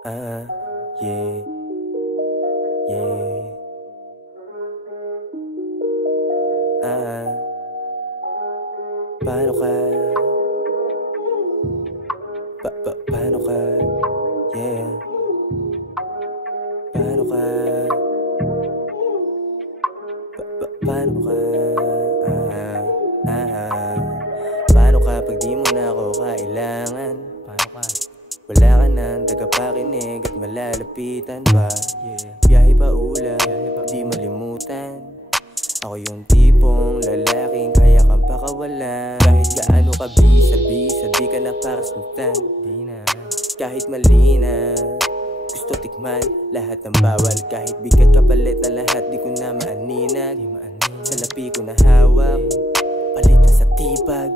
Yeah, yeah. Ah, paano ka? Paano ka? Yeah. Paano ka? Paano ka? Ah, paano ka pag di mo na ako kailangan? Paano ka? Wala ka nang tagapakinig at malalapitan pa. Biyahe pa ulam, di malimutan. Ako yung tipong lalaking kaya kang pakawalan. Kahit gaano ka bisa-bisa, di ka na parasuntan. Kahit mali na, gusto tikman lahat ng bawal. Kahit bigat kapalit na lahat, di ko na maaninag. Sa lapi ko na hawak, palitan sa tibag.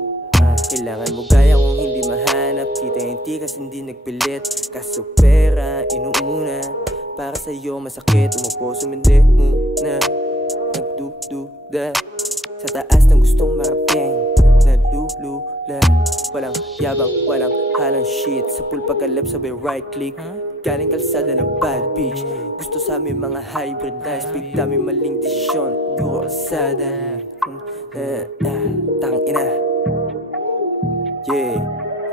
Kailangan mo gaya kung hindi mahanap. Kita yung tikas, hindi nagpilit. Kaso pera, inuuna. Para sa'yo masakit, umupo, sumindi muna. Nagdududa sa taas ng gustong marating. Nalulula, walang yabang, walang halang shit. Sa pool pagkalap, sabay right click. Galing kalsada ng bad bitch. Gusto sa amin mga hybrid nice. Big dami maling desisyon, puro kalsada. Tang ina. Yeah,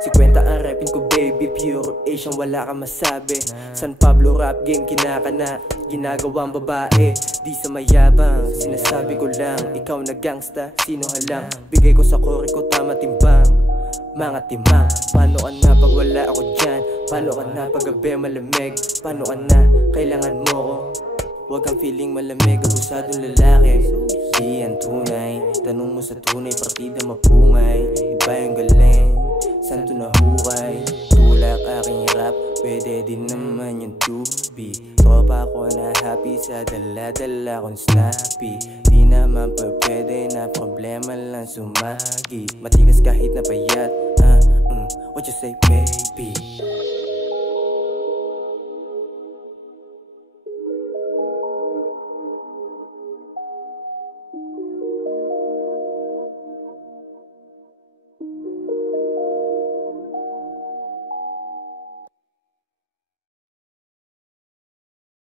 50 ang rapin ko baby, pure Asian, wala ka masabi. San Pablo rap game, kinakana, ginagawang babae. Di sa mayabang, sinasabi ko lang, ikaw na gangsta, sino halang? Bigay ko sa kore ko tama timbang, mga timang. Paano ka na pag wala ako dyan? Paano ka na pag gabi malamig? Paano ka na, kailangan mo ko? Huwag kang feeling malamig, abusadong lalaki. Di yan tunay, tanong mo sa tunay, partida mapungay. Iba yung galing, saan to nahukay? Tulak aking rap, pwede din naman yung tubi. Tropa ko na happy sa dala-dala kong snappy. Di naman pa pwede na problema lang sumagi. Matigas kahit na payat, what you say baby?